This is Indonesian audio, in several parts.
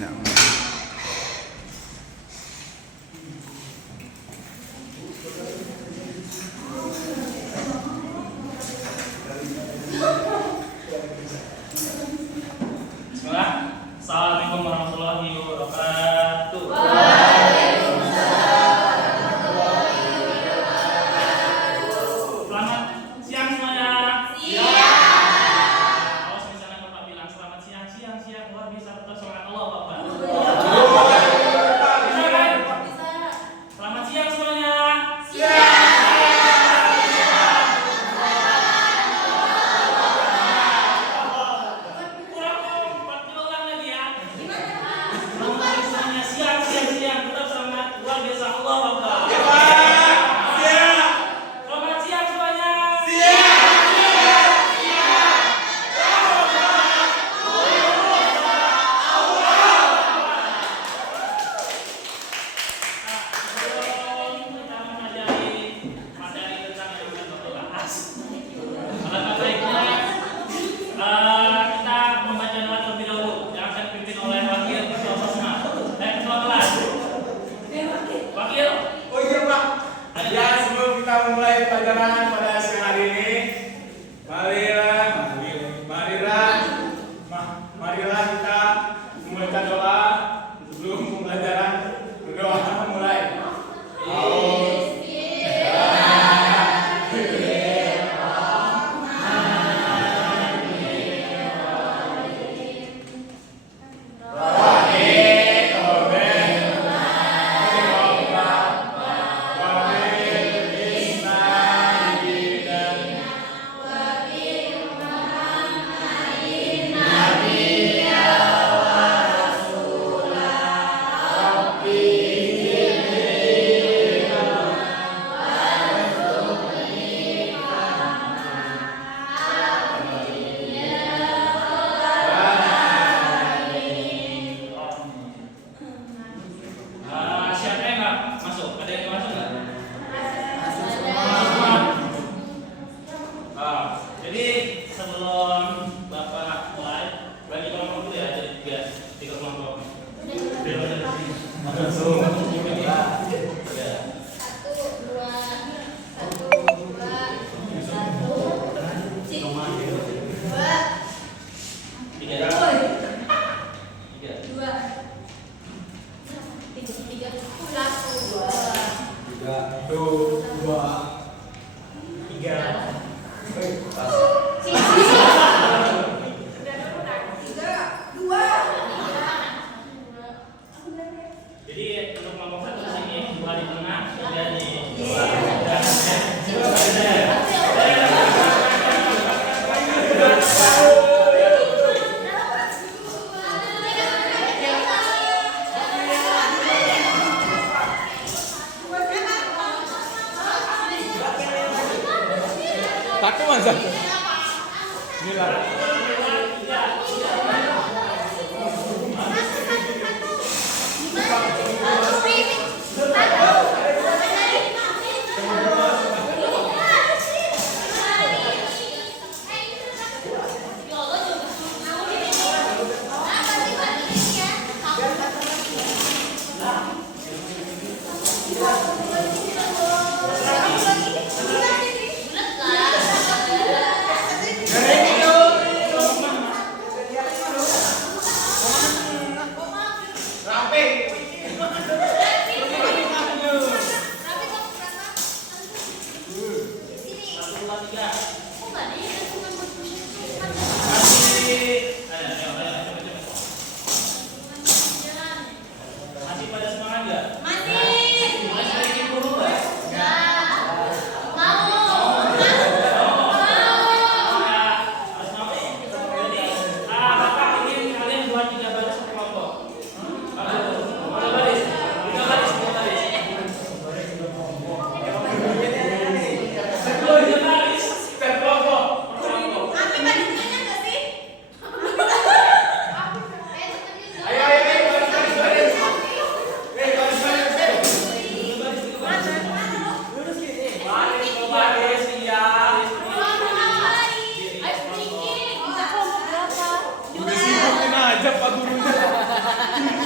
Bismillah. Bismillah. Assalamualaikum warahmatullahi wabarakatuh. Selamat siang semuanya. Awas di sana Bapak bilang selamat siang, luar biasa betul semangat Allah Bapak. Bisa kan? Selamat siang semuanya. Mulai pelajaran pada siang hari ini, marilah kita membaca doa sebelum pembelajaran. Berdoa mulai. Siapa yang nggak masuk? Ada yang masuk nggak? Jadi sebelum Bapak mulai, bagi kelompok dulu ya, jadi tiga kelompok. Jadi untuk kelompok satu di sini, dua di tengah, tiga di Takut masa? Bismillah. Masih pada semangat nggak? Masih bikin guru nggak? Harus mau. Jadi, Bapak ingin kalian buat 3 baris satu kelompok. Berapa baris? 3 baris, 3 baris. 3 baris, setiap kelompok. Aja Pak Gurunya.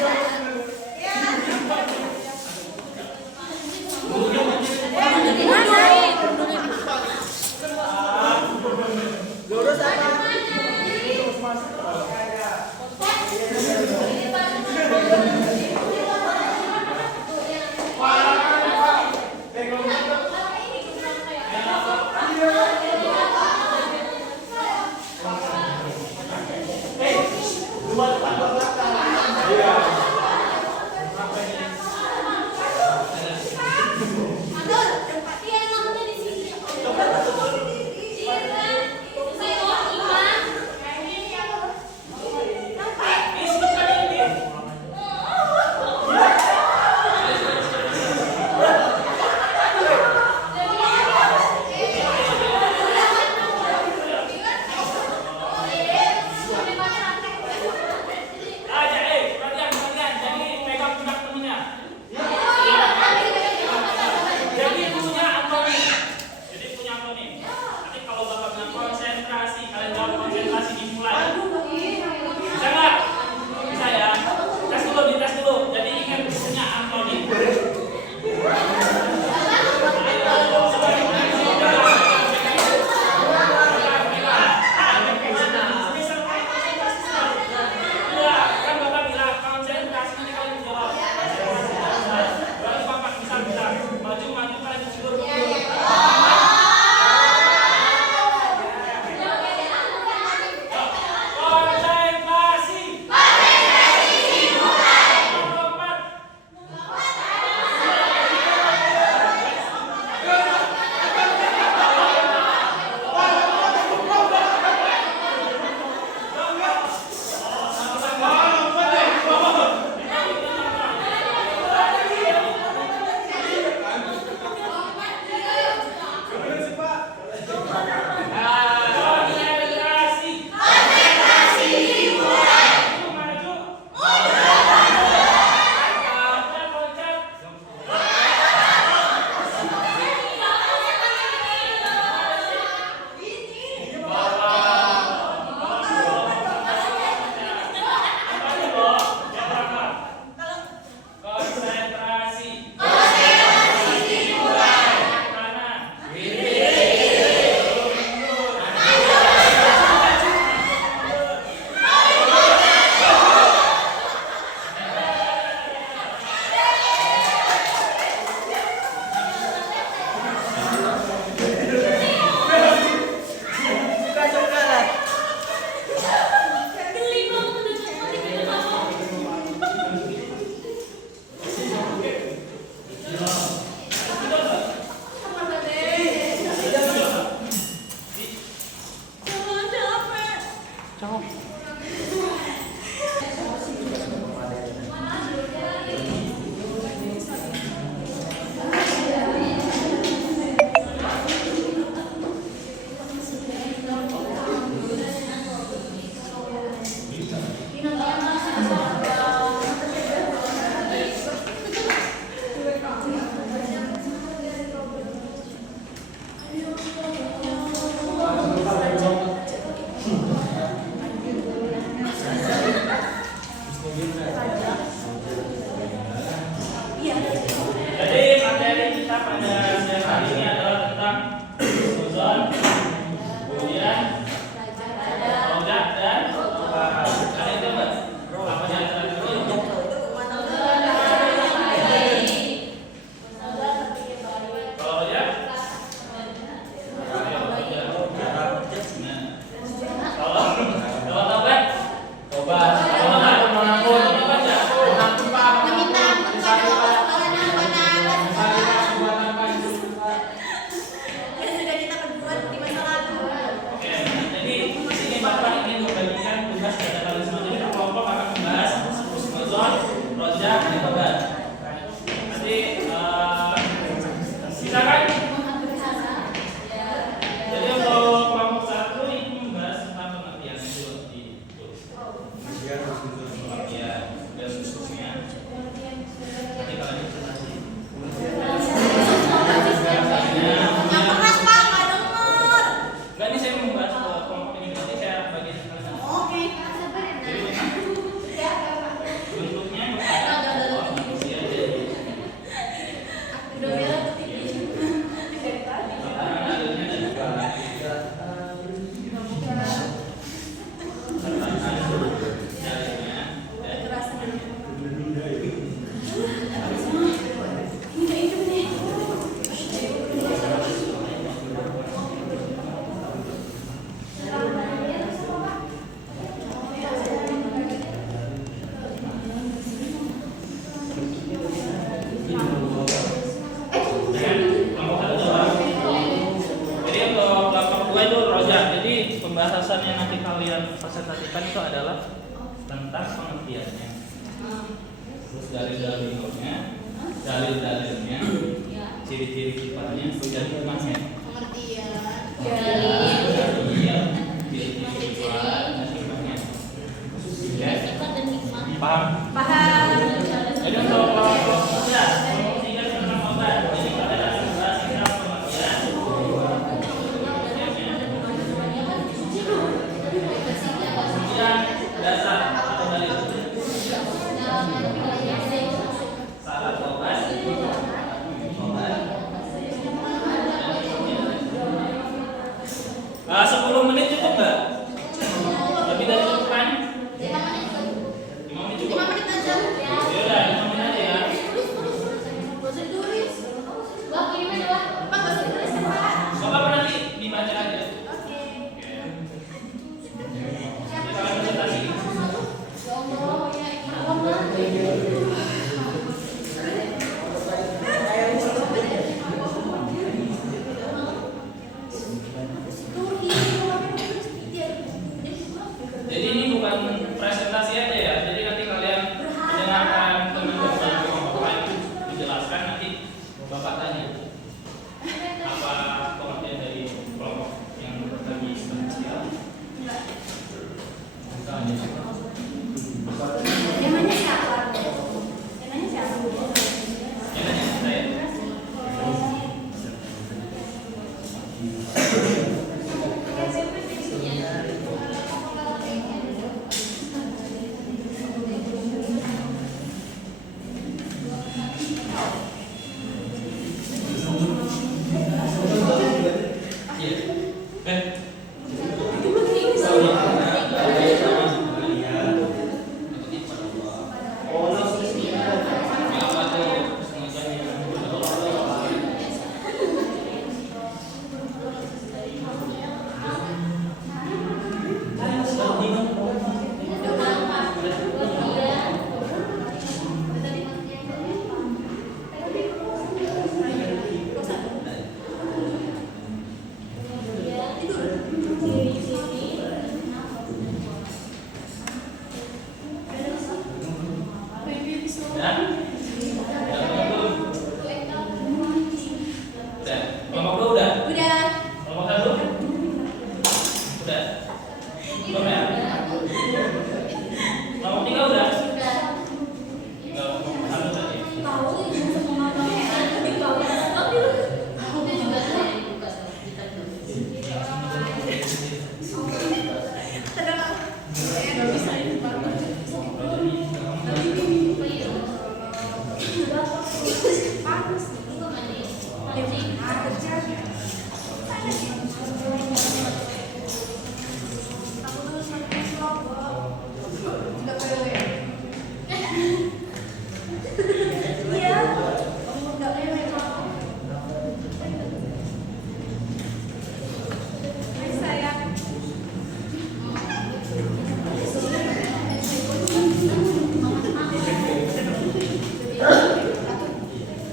tentang pengertiannya. Terus dalil-dalilnya, ciri-ciri sifatnya, dan hikmahnya. Pengertian. Iya, ciri-ciri sifat dan hikmahnya. Ya, Sifat dan hikmah. paham? Jadi untuk ya, tinggal tentang obat. Jadi pada dasar bahas tentang pengertian. Kemudian dasar atau dalil. Syarat obat. Obat. 10 menit cukup nggak? Lebih dari cukup kan? 5 menit cukup. 5 menit aja. Ya udah, 5 menit aja ya. Bapak nanti dibaca aja. Oke. Kita akan presentasi. Jadi ini bukan presentasi aja ya. Jadi nanti kalian mendengarkan teman-teman kelompok lain menjelaskan, nanti Bapak tanya apa pengertian dari kelompok yang berbagi spesial. Temanya siapa? Yang nanya saya.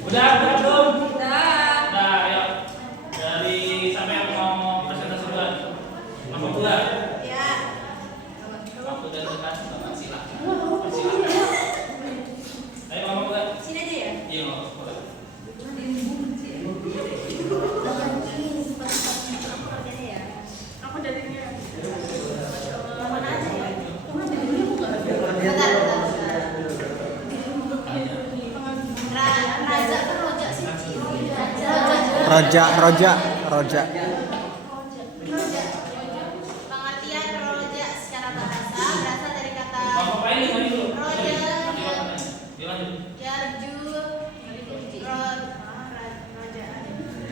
Udah belum? Nah, ayo. Dari siapa yang mau presentasi duluan? Mama Bula. Waktu dan dekat, Bapak silakan. Ayo Mama Bula. Sini aja ya. Iya, Mama Bula. Aku jadinya. Mana aja ya? Bentar. Raja atau roja sih? Roja. Pengertian roja secara bahasa berasal dari kata Bapak main dengan dulu. roja, Dilanjut. jarju, roja,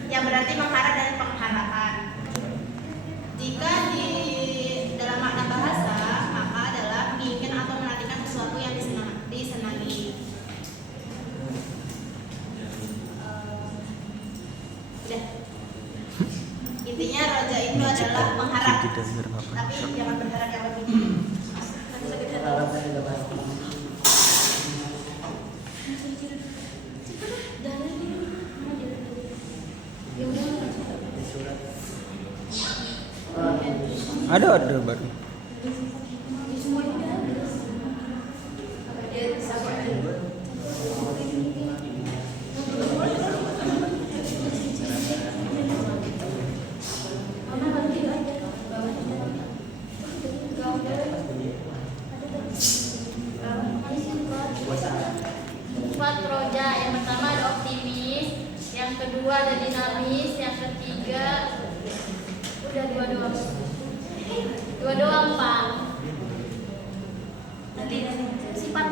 yang berarti mengharap dan pengharapan. Jika di dalam makna bahasa, maka adalah menginginkan atau menantikan sesuatu yang disenangi. Udah. Intinya roja itu adalah mengharap, tapi jangan berharap yang lebih. Nanti sakit hati. Ada baru.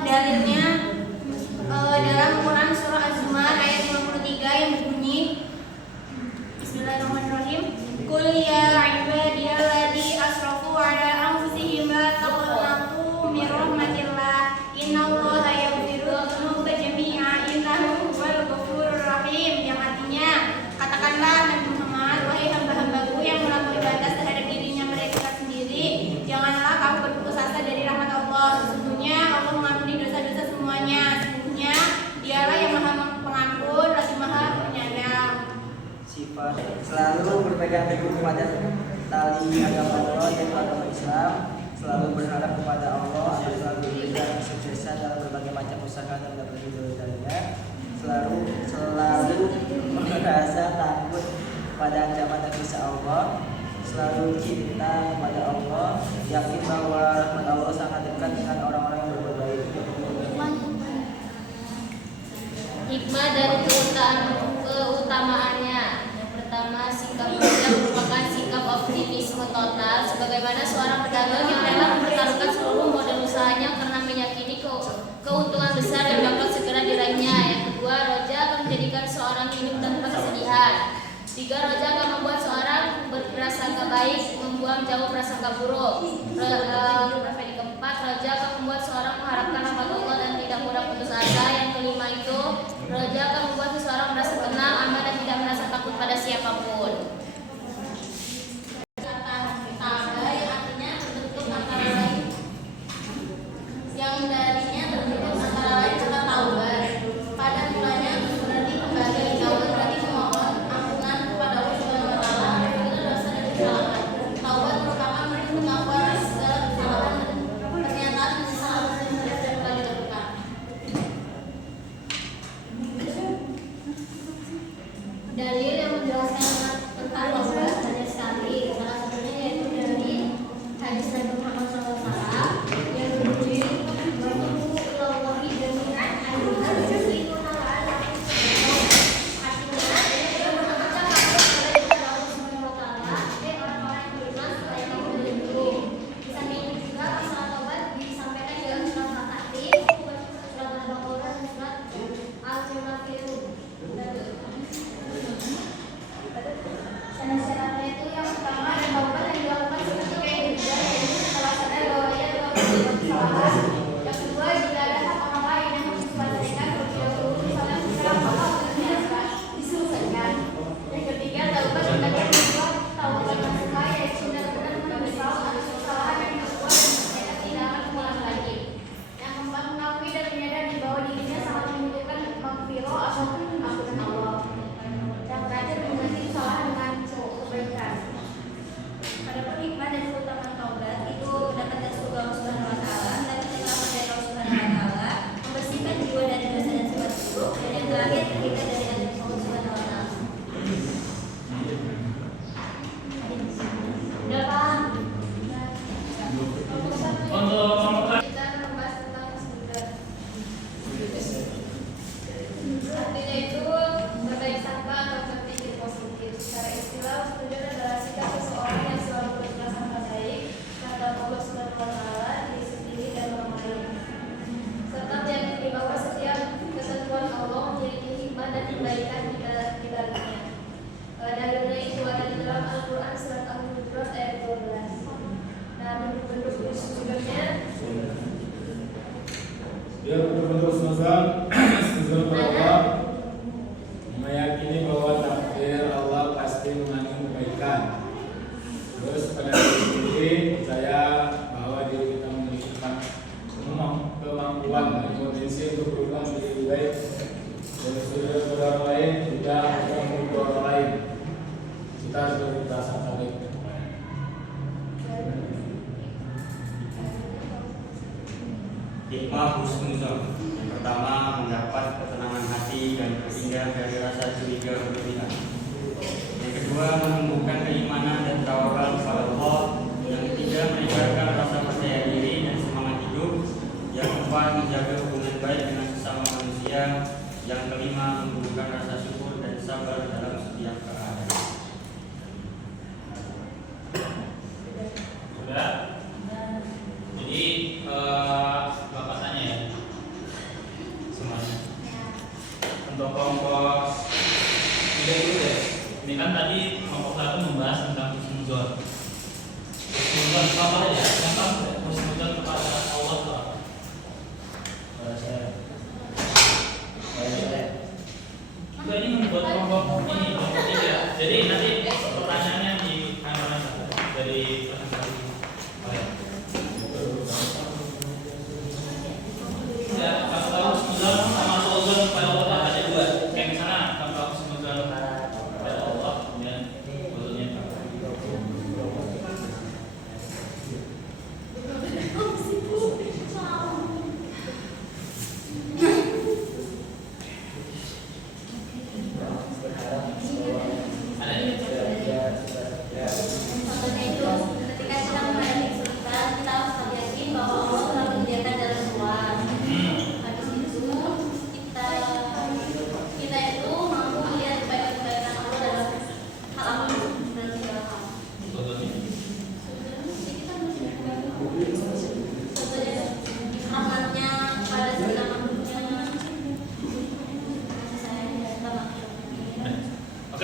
Dalilnya dalam Quran surah Az-Zumar ayat 53 yang berbunyi, Bismillahirrahmanirrahim. Qul ya ibadiyalladzina asrafu ala anfusihim la taqnatu min rahmatillah innallaha yaghfiru dzunuba jami'a innahu huwal ghafurur rahim. Yang artinya, katakanlah Nabi Muhammad, wahai hamba-hambaku yang melampaui batas terhadap dirinya mereka sendiri, janganlah kamu berputus asa dari rahmat Allah. Sesungguhnya Allah mengampuni dosa-dosa semuanya. Sesungguhnya Dialah yang Maha Pengampun lagi Maha Penyayang. Sifat selalu berpegang teguh kepada tali agama Allah yaitu agama Islam, selalu berharap kepada Allah agar selalu diberikan kesuksesan dalam berbagai macam usaha dan berbagai darinya, selalu merasa takut pada ancaman dan kisah Allah, selalu cinta kepada Allah, yakin bahwa rahmat Allah sangat dekat dengan orang-orang yang berbuat baik. Hikmah dan keutamaannya. Yang pertama, sikap raja merupakan sikap optimisme total, sebagaimana seorang pedagang yang rela mempertaruhkan seluruh modal usahanya karena meyakini keuntungan besar yang dapat segera diraihnya. Yang kedua, raja akan menjadikan seorang hidup tanpa kesedihan. Tiga, raja akan membuat seorang berprasangka baik, membuang jauh prasangka buruk. Yang keempat, raja akan membuat seorang mengharapkan rahmat Allah dan tidak mudah putus asa. Yang kelima itu, raja akan membuat seseorang merasa tenang, aman dan tidak merasa takut pada siapapun. Kata yang artinya terbentuk antara lain, yang darinya terbentuk antara lain kata taubat. Pada mulanya berarti kembali, taubat berarti memohon ampunan kepada Allah Subhanahu Wa Taala apabila dosa dan kesalahan. Taubat merupakan pengakuan segala kesalahan dan pernyataan menyesal dan kembali terbuka. Dalil yang menjelaskan tentang taubat banyak sekali. Salah satunya yaitu dari hadis Nabi Muhammad SAW yang berbunyi, "Watubu ilallahi jami'an ayyuhal muslimuna la'allakum tuflihun." Artinya, dia mengucapkan kepada Allah Subhanahu Wa Taala, orang-orang yang beriman supaya kamu berlindung. Di samping itu juga masalah taubat disampaikan dalam surat Al-Tahrim, surat Al-Baqarah dan surat Al-Munafiqun. Syarat-syaratnya itu yang pertama ada taubat yang dilakukan seperti yang diduga, yaitu setelah sadar bahwa ia telah berbuat kesalahan. Yang kedua, jika ada hak orang lain yang harus diselesaikan terlebih dahulu, misalnya secara mahal diselesaikan. Yang ketiga, taubat hendaknya membuat taubat nasuha, yaitu benar-benar menyesal atas kesalahan yang dilakukan dan menyatakan tidak akan mengulang lagi. Yang keempat, mengakui dan menyadari bahwa dirinya sangat membutuhkan maghfirah atau ampunan Allah. Yang terakhir, mengganti kesalahan dengan kebaikan. Adapun hikmah dan keutamaan taubat itu mendapatkan surga Allah Subhanahu Wa Taala, dan keselamatan dari Allah Subhanahu Wa Taala, membersihkan jiwa dari dosa dan sifat buruk, dan yang terakhir terhindar dari azab Allah Subhanahu Wa Taala. Udah paham? Untuk memperoleh Kita membahas tentang surga. Artinya itu berbaik sangka atau berpikir positif. Secara istilah, sujud adalah sikap seseorang yang selalu berprasangka baik terhadap Allah Subhanahu Wa Taala, diri sendiri dan orang lain, serta meyakini bahwa setiap ketentuan Allah memiliki hikmah dan kebaikan di dalamnya. Dalilnya itu ada di dalam Al-Quran surat Al-Hujurat ayat 12. Nah, bentuk sujudnya Dia berbentuk semacam Allah, meyakini bahwa takdir Allah pasti mengandung kebaikan. Terus pada diri sendiri percaya bahwa diri kita memiliki kemampuan dan potensi untuk berubah menjadi lebih baik. Dan saudara orang lain tidak akan mengubah orang lain. Kita harus berprasangka baik. Hikmah husnuzon. Yang pertama, mendapat ketenangan hati dan terhindar dari rasa curiga berlebihan. Yang kedua, menumbuhkan keimanan dan tawakkal kepada Allah. Yang ketiga, meningkatkan rasa percaya diri dan semangat hidup. Yang keempat, menjaga hubungan baik dengan sesama manusia. Yang kelima, menumbuhkan rasa syukur dan sabar dalam setiap keadaan. Sudah. Jadi Bapak tanya ya,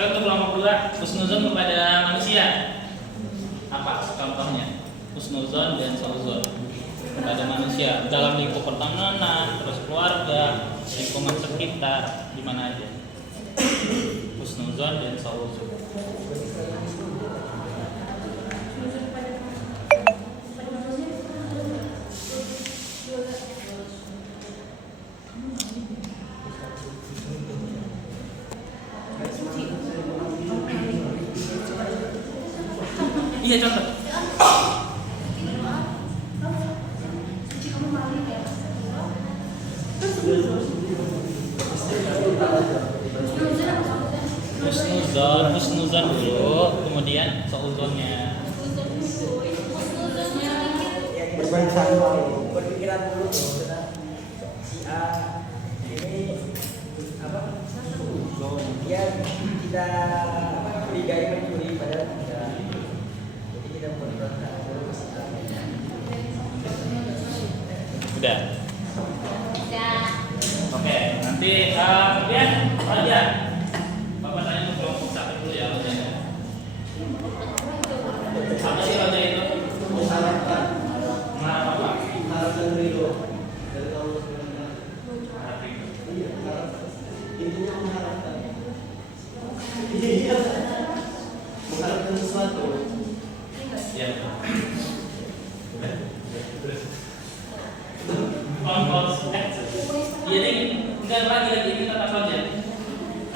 Sekarang untuk kelompok 2, husnuzon kepada manusia. Apa contohnya? Husnuzon dan sauzon kepada manusia dalam lingkup pertemanan, terus keluarga, lingkungan sekitar, di mana aja. Husnuzon dan sauzon. Iya contoh. Husnuzon dulu, kemudian sauzonnya. Berpikiran dulu si A ini apa? Dia kita curigai mencuri padahal tidak. Jadi kita berperan dulu si A. Udah. Oke, nanti kemudian Raja. Bapak tanya untuk kelompok 1 dulu ya, Raja. Apa sih Raja itu? Mengharapkan Mengharap apa? mengharapkan ridho dari Allah SWT. Mengharap itu. Iya, mengharapkan. Intinya mengharapkan. Iya. Mengharapkan sesuatu. Ya. Kelompok jadi enggak lagi ini tetap saja.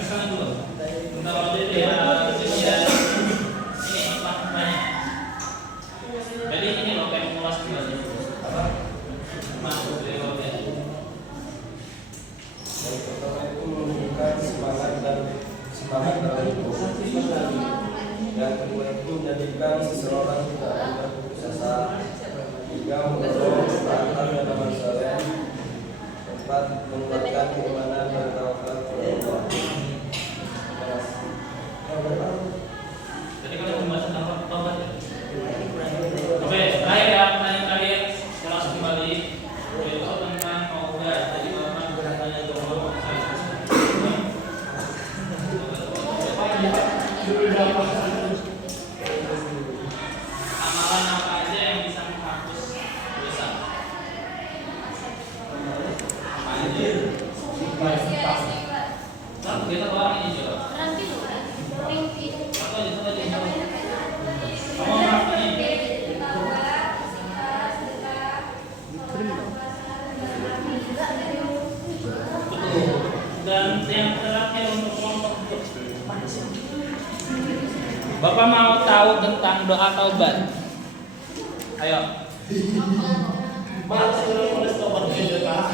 Sekarang dulu. Bentar aja dia ini banyak. Jadi ini loh kayak mengulas dulu aja. Apa? Masuk dari loket. Yang pertama itu menunjukkan semangat dalam hidup. Yang kedua itu menjadikan seseorang tidak mudah putus asa. Tiga, mendorong ketaatan dan amal saleh. Empat, menguatkan keimanan dan tawakal kepada Allah. Tadi kalau membahas tentang tobat ya. Oke, terakhir ya, pertanyaan terakhir. Saya langsung kembali. Yaitu tentang taubat. Jadi bapak bertanya dulu. Amalan apa aja yang bisa menghapus dosa? Apa aja? Nah, kita orang ini coba. Apa aja coba aja. Kamu apa nih? Betul. Dan yang terakhir untuk kelompok Bapak mau tahu tentang doa taubat? Ayo. Mas, kalau tobat dia Pak.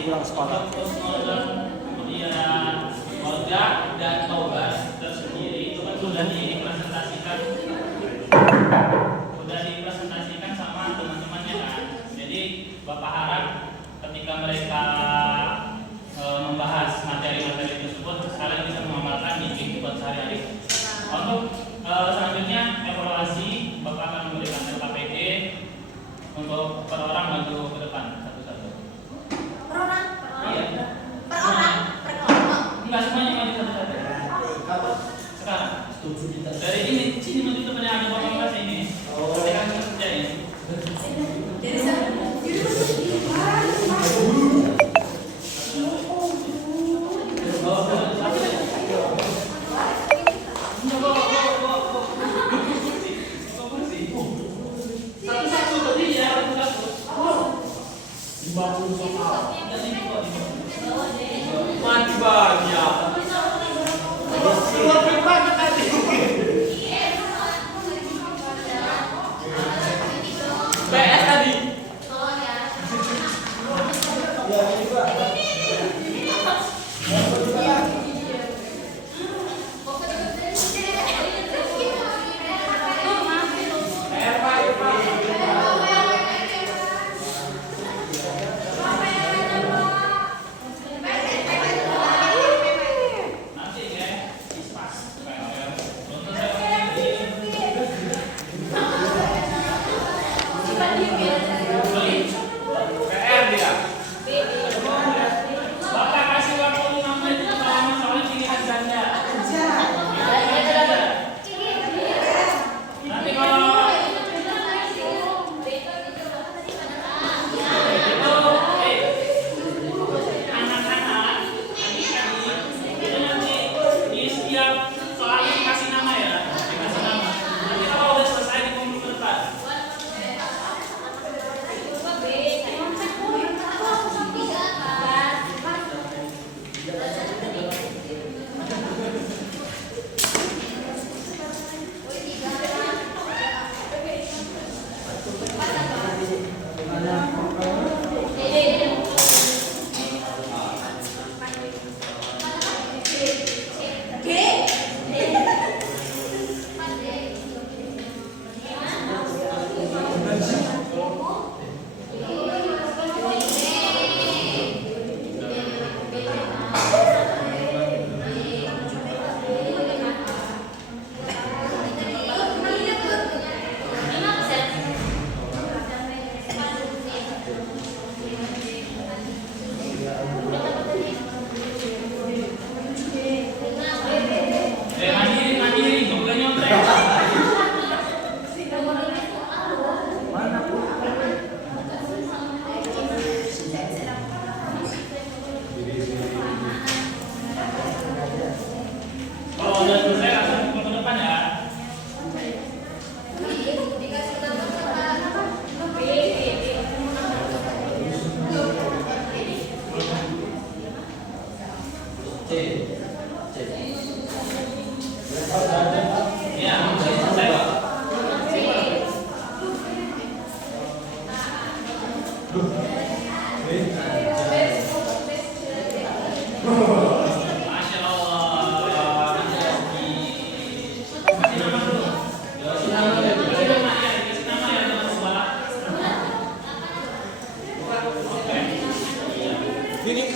Pulang sekolah. Kemudian ojak dan taubat tersendiri itu kan sudah dipresentasikan sama teman-temannya kan. Jadi Bapak harap ketika mereka membahas materi-materi tersebut kalian bisa mengamalkan di kehidupan sehari-hari. Untuk selanjutnya evaluasi Bapak akan memberikan LKPD untuk per orang maju ke depan satu-satu. Iya. Enggak semuanya maju satu-satu. Kapan? Sekarang. Dari sini maju teman yang ada bapak kelas ini. Saya akan kerjain. Satu-satu tadi ya, satu-satu. Ya, selesai Pak. Masya Allah. Kasih nama dulu. Kasih nama ya. Kasih nama ya jangan lupa. Oke. Ini.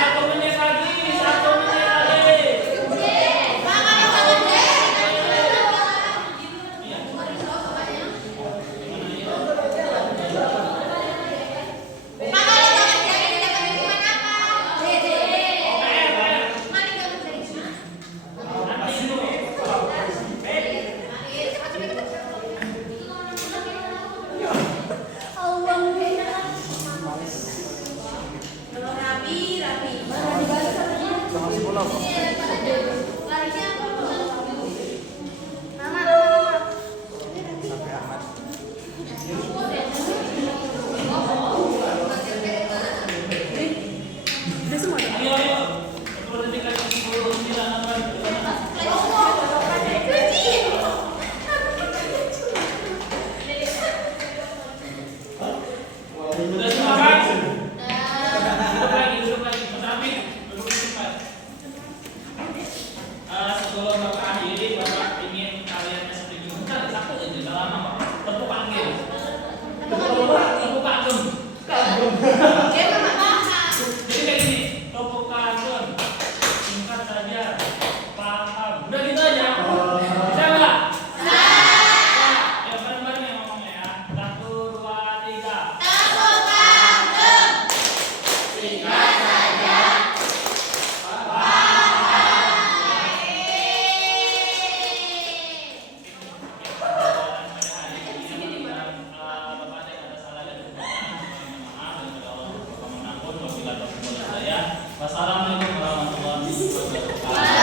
Satu menit lagi. Ayo. 10 detik lagi. 10, 9, 8, 7, 6. Sudah semua kan? Duduk lagi. Mas Rafi, duduk di tempat. Sebelum Bapak akhiri, Bapak ingin kalian sedikit bentar, satu aja, tidak lama Pak. Tepuk kagem. Tepuk kagem. Jadi kayak gini, tepuk kagem. Singkat saja, paham. Udah gitu aja. Bisa nggak? Ya bareng-bareng ya ngomongnya ya. 1, 2, 3. Wassalamualaikum warahmatullahi wabarakatuh.